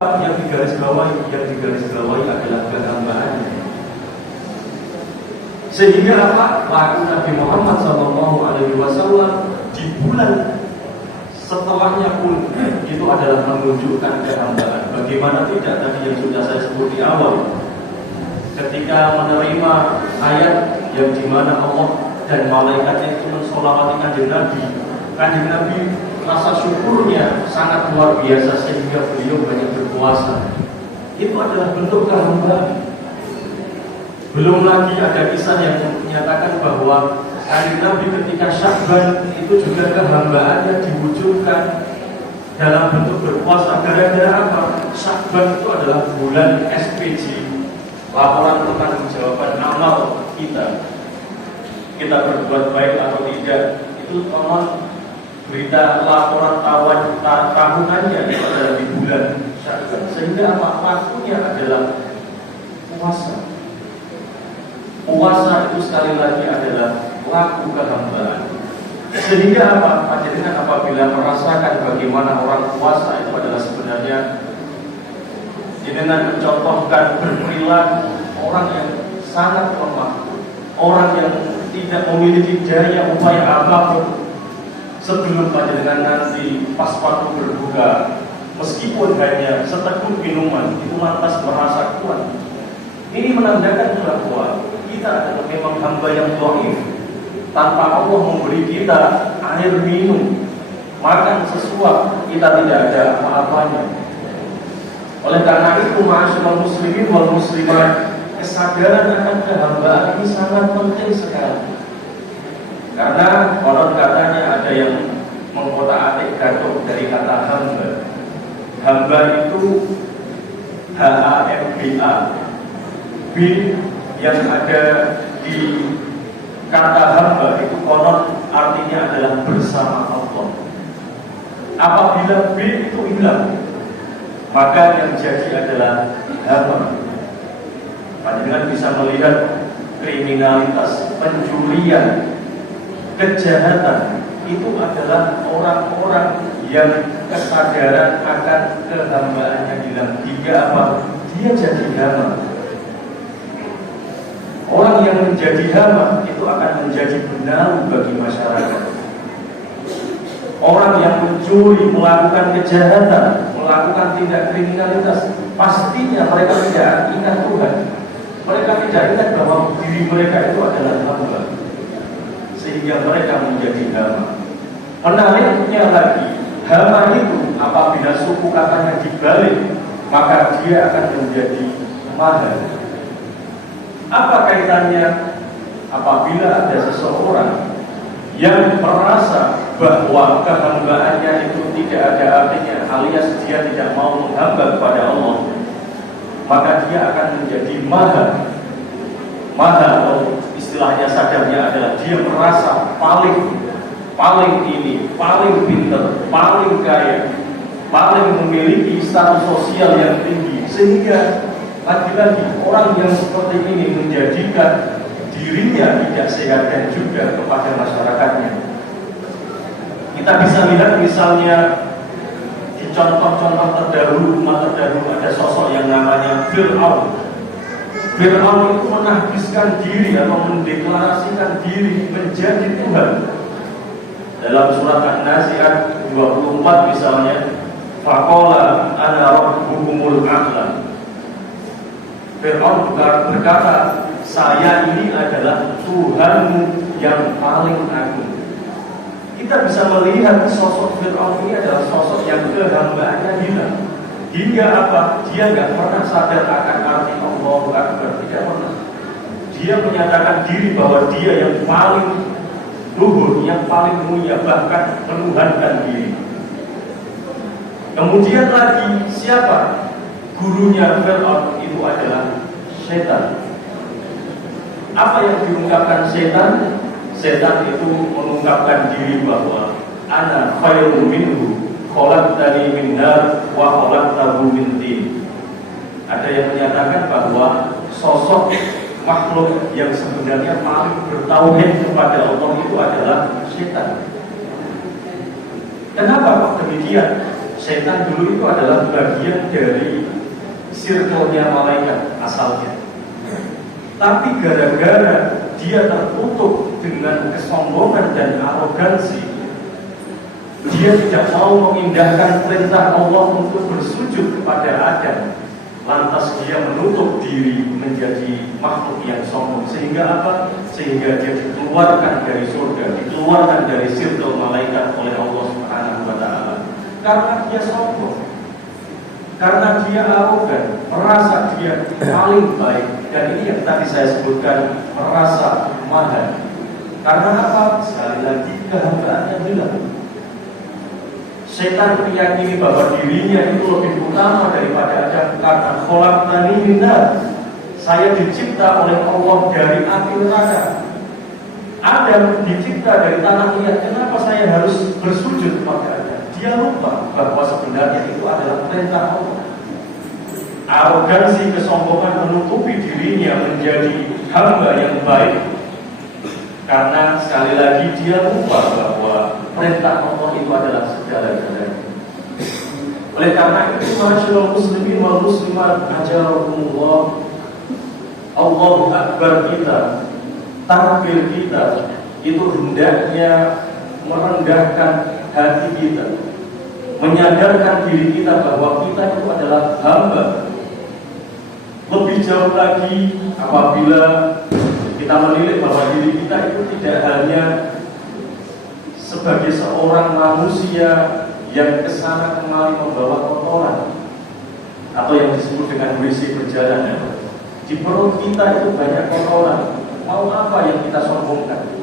yang digaris bawahi adalah kehambaannya. Sehingga apa? Laku Nabi Muhammad SAW di bulan setelahnya pun itu adalah menunjukkan kehambaan. Bagaimana tidak tadi yang sudah saya sebut di awal, ketika menerima ayat yang dimana Allah dan malaikatnya itu mensolawati kanjeng Nabi rasa syukurnya sangat luar biasa sehingga beliau banyak berpuasa. Itu adalah bentuk kehambaan. Belum lagi ada kisah yang menyatakan bahwa kanjeng Nabi ketika Sya'ban itu juga kehambaannya diwujudkan dalam bentuk berpuasa. Gara-gara apa? Sya'ban itu adalah bulan SPJ, laporan pertanggungjawaban amal kita berbuat baik atau tidak. Itu berita laporan tahunannya itu adalah di bulan Sya'ban. Sehingga apa? Waktunya adalah puasa. Puasa itu sekali lagi adalah waktu kehambaan. Sehingga apa? Panjenengan apabila merasakan bagaimana orang puasa itu adalah sebenarnya jenengan mencontohkan berperilaku orang yang sangat lemah, orang yang tidak memiliki daya upaya apapun. Sebelum panjenengan nanti pas waktu berbuka, meskipun hanya seteguk minuman itu lantas merasa kuat. Ini menandakan bahwa kita adalah memang hamba yang dhaif. Tanpa Allah memberi kita air minum, makan sesuap, kita tidak ada apa-apanya. Oleh karena itu, ma'asyiral muslimin wal muslimat, kesadaran akan kehambaan ini sangat penting sekali. Karena konon katanya ada yang mengkotak-atik gatuk dari kata hamba. Hamba itu H-A-M-B-A, B yang ada di kata hamba itu konon artinya adalah bersama Allah. Apabila B itu hilang, maka yang jadi adalah hamba. Panjenengan bisa melihat kriminalitas, pencurian, kejahatan itu adalah orang-orang yang kesadaran akan kehambaannya hilang. Hingga apa? Dia jadi hamba. Orang yang menjadi hamba itu akan menjadi benalu bagi masyarakat. Orang yang mencuri, melakukan kejahatan, melakukan tindak kriminalitas, pastinya mereka tidak ingat Tuhan. Mereka tidak ingat bahwa diri mereka itu adalah hamba, sehingga mereka menjadi hamba. Menariknya lagi, hamba itu apabila suku katanya dibalik, maka dia akan menjadi mahal. Apa kaitannya? Apabila ada seseorang yang merasa bahwa kehambaannya itu tidak ada artinya, alias dia tidak mau menghamba kepada Allah, maka dia akan menjadi mahal. Atau istilahnya sadarnya adalah dia merasa paling ini, paling pintar, paling kaya, paling memiliki status sosial yang tinggi. Sehingga lagi-lagi orang yang seperti ini menjadikan dirinya tidak sehat dan juga kepada masyarakatnya. Kita bisa lihat misalnya di contoh-contoh terdahulu, umat terdahulu, ada sosok yang namanya Fir'aun. Fir'aun itu menahbiskan diri atau mendeklarasikan diri menjadi Tuhan. Dalam surat An-Nazi'at 24 misalnya, faqala ana rabbukumul a'la. Fir'aun berkata, saya ini adalah Tuhanmu yang paling agung. Kita bisa melihat sosok Fir'aun ini adalah sosok yang kehambaannya hilang. Hingga apa? Dia nggak pernah sadar akan arti Allahu Akbar, tidak pernah. Dia menyatakan diri bahwa dia yang paling luhur, yang paling mulia, bahkan menuhankan diri. Kemudian lagi siapa? Gurunya Fir'aun itu adalah setan. Apa yang diungkapkan setan? Setan itu mengungkapkan diri bahwa ana khairun minhu, khalaqtani min nar wa khalaqtahu min tin. Ada yang menyatakan bahwa sosok makhluk yang sebenarnya paling bertauhid kepada Allah itu adalah setan. Kenapa kok demikian? setan dulu itu adalah bagian dari circle-nya malaikat asalnya. Tapi gara-gara dia tertutup dengan kesombongan dan arogansi, dia tidak mau mengindahkan perintah Allah untuk bersujud kepada Adam. Lantas dia menutup diri menjadi makhluk yang sombong. Sehingga apa? Sehingga dia dikeluarkan dari surga, dikeluarkan dari circle malaikat oleh Allah Subhanahu wa Ta'ala. Karena dia sombong, karena dia arogan, merasa dia paling baik. Dan ini yang tadi saya sebutkan, merasa mahal. Karena apa? Sekali lagi kehambaannya hilang. Setan meyakini bahwa dirinya itu lebih utama daripada Adam. Karena khalaqtani min nar, saya dicipta oleh Allah dari api neraka. Adam dicipta dari tanah liat. Kenapa saya harus bersujud kepada Adam? Dia lupa bahwa sebenarnya itu adalah perintah Allah. Arogansi, kesombongan menutupi dirinya menjadi hamba yang baik. Karena sekali lagi dia lupa bahwa perintah Allah itu adalah segala-galanya. Oleh karena itu, masyaallah muslimin wal muslimat ajarakumullah, Allahu Akbar kita, takbir kita itu hendaknya merendahkan hati kita, menyadarkan diri kita bahwa kita itu adalah hamba. Lebih jauh lagi apabila kita menilik bahwa diri kita itu tidak hanya sebagai seorang manusia yang kesana kemari membawa kotoran atau yang disebut dengan WC berjalan. Di perut kita itu banyak kotoran. Mau apa yang kita sombongkan?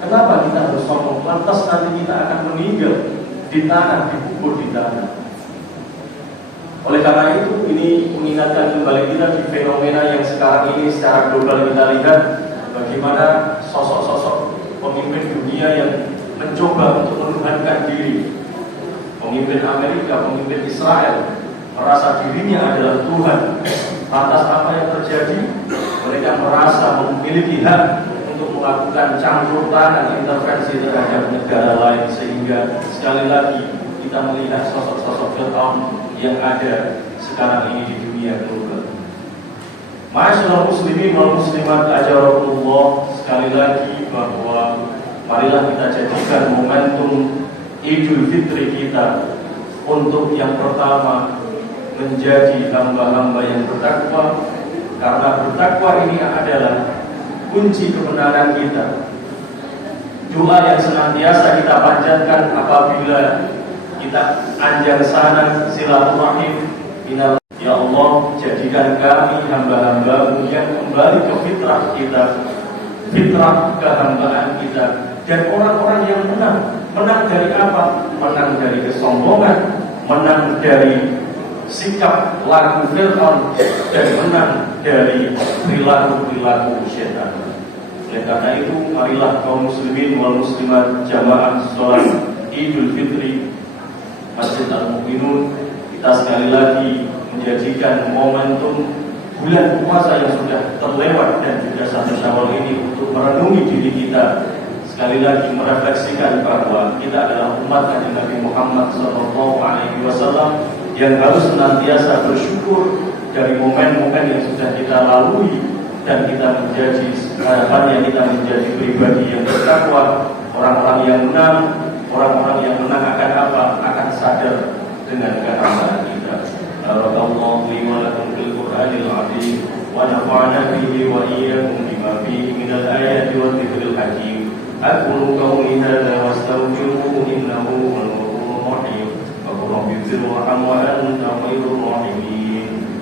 Kenapa kita harus sombong? Lantas nanti kita akan meninggal di tanah, dikubur di tanah. Oleh karena itu, ini mengingatkan kembali kita di fenomena yang sekarang ini secara global kita lihat bagaimana sosok-sosok pemimpin dunia yang mencoba untuk menuhankan diri. Pemimpin Amerika, pemimpin Israel merasa dirinya adalah Tuhan. Lantas apa yang terjadi? Mereka merasa memiliki hak untuk melakukan campur tangan, intervensi terhadap negara lain, sehingga sekali lagi kita melihat sosok-sosok Fir'aun yang ada sekarang ini di dunia global. Ma'asyiral muslimin wal muslimat ajarakumullah, sekali lagi bahwa marilah kita jadikan momentum Idul Fitri kita untuk yang pertama menjadi hamba-hamba yang bertakwa, karena bertakwa ini adalah kunci kebenaran kita. Doa yang senantiasa kita panjatkan apabila kita anjang sana silaturahim, ya Allah, jadikan kami hamba-hamba-Mu yang kembali ke fitrah kita, fitrah kehambaan kita. Dan orang-orang yang menang dari apa? Menang dari kesombongan, menang dari sikap laku Fir'aun, dan menang dari perilaku-perilaku syaitan. Oleh karena itu, marilah kaum muslimin wal muslimat jamaah sholat Idul Fitri Masjid Al-Mu'minun, kita sekali lagi menjadikan momentum bulan puasa yang sudah terlewat dan juga 1 Syawal ini untuk merenungi diri kita, sekali lagi merefleksikan bahwa kita adalah umat Nabi Muhammad SAW yang harus senantiasa bersyukur dari momen-momen yang sudah kita lalui, dan kita menjadi harapannya kita menjadi pribadi yang bertakwa, orang-orang yang menang. Orang-orang yang menang akan apa? Akan sadar dengan kehambaan kita. Barakallahu li wa lakum fil Qur'anil 'azim wa nafa'ana bihi wa iyyakum bima fihi minal ayati wa dzikril hakim. Aqulu qawli hadza wa astaghfiruhu innahu huwal ghafurur rahim. Wa rabbighfir warham wa anta khairur rahimin.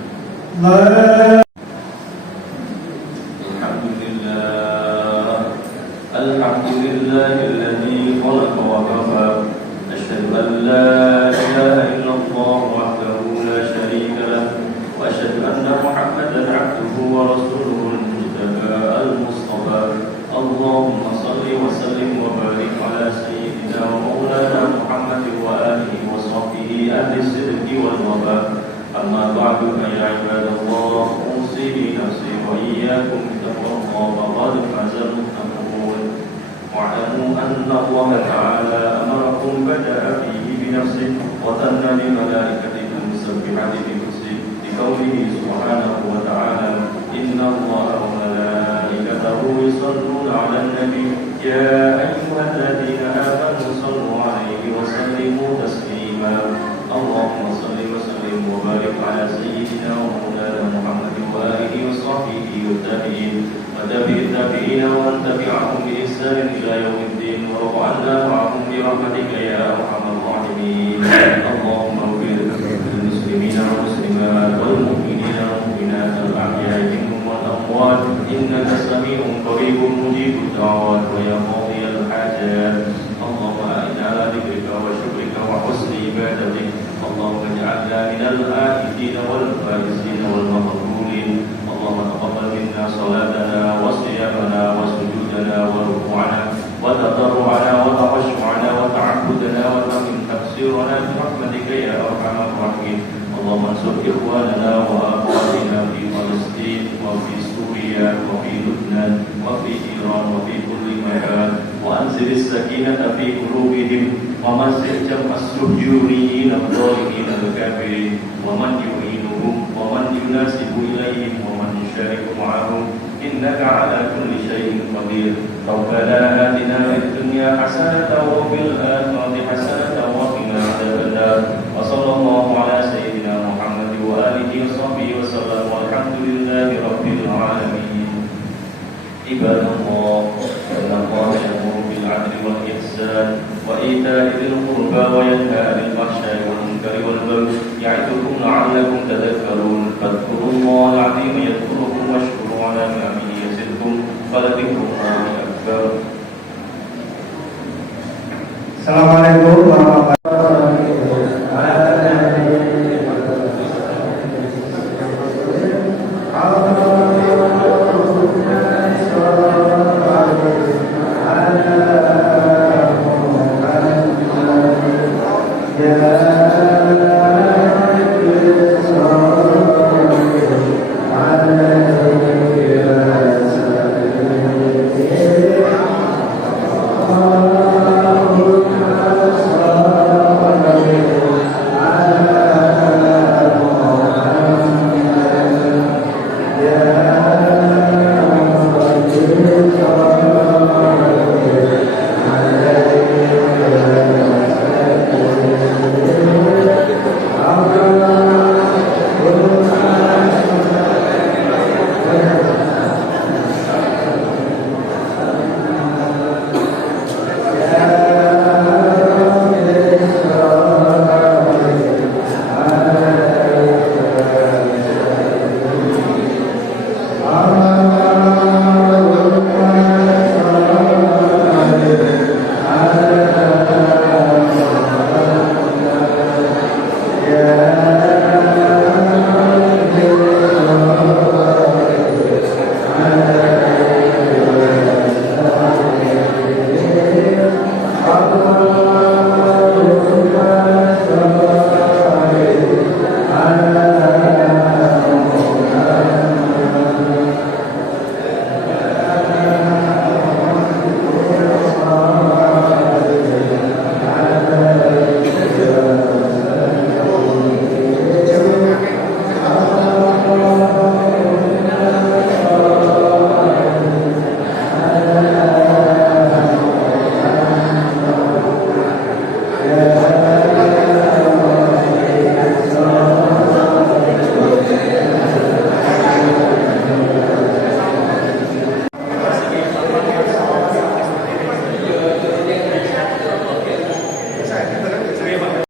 Alhamdulillahilladzi khalaqa wa kafa. Asyhadu an la ilaha illallah wahdahu la syarika lah, wa asyhadu anna Muhammadan 'abduhu wa rasuluhul mujtaba al-mustafa. Allahumma shalli wa sallim wa barik ala sayyidina wa maulana Muhammadin wa alihi wa sahbihi ahli sidqi wal wafa. Amma ba'du, ya ibadallah, usi nafsi wa iyyakum bittaqwa faqad fazal muttaqun. Wa'lamu anna Allah ta'ala amarakum bada'a fihi bi nafsihi وثنى بملائكته المسبحة بقوله سبحانه وتعالى إن الله وملائكته يصلون على النبي يا أيها الذين آمنوا صلوا عليه وسلموا تسليما اللهم صل وسلم وبارك على سيدنا ومولانا محمد وآله وصحبه والتابعين وتابع التابعين ومن تبعهم بإحسان إلى يوم الدين وارض عنا معهم برحمتك يا أرحم الراحمين اللهم اغفر للمسلمين والمسلمات والمؤمنين والمؤمنات الأحياء منهم والأموات إنك سميع قريب مجيب الدعوات ويا قاضي الحاجات اللهم أعنا على ذكرك وشكرك وحسن عبادتك اللهم اجعلنا من الآتين والفائزين والمقبولين اللهم تقبل منا صلاتنا وصيامنا وسجودنا وركوعنا وتضرعنا وتخشعنا وتعبدنا وتمم تقصيرنا برحمتك يا أرحم الراحمين اللهم انصر إخواننا وأخواتنا في فلسطين وفي سوريا وفي لبنان وفي إيران وفي كل مكان وأنزل السكينة في قلوبهم ومزق جمع السجونيين الظالمين الكافرين ومن يعينهم ومن يناسب إليهم ومن يشارك معهم إنك على كل شيء قدير ربنا آتنا في الدنيا حسنة وفي الآخرة حسنة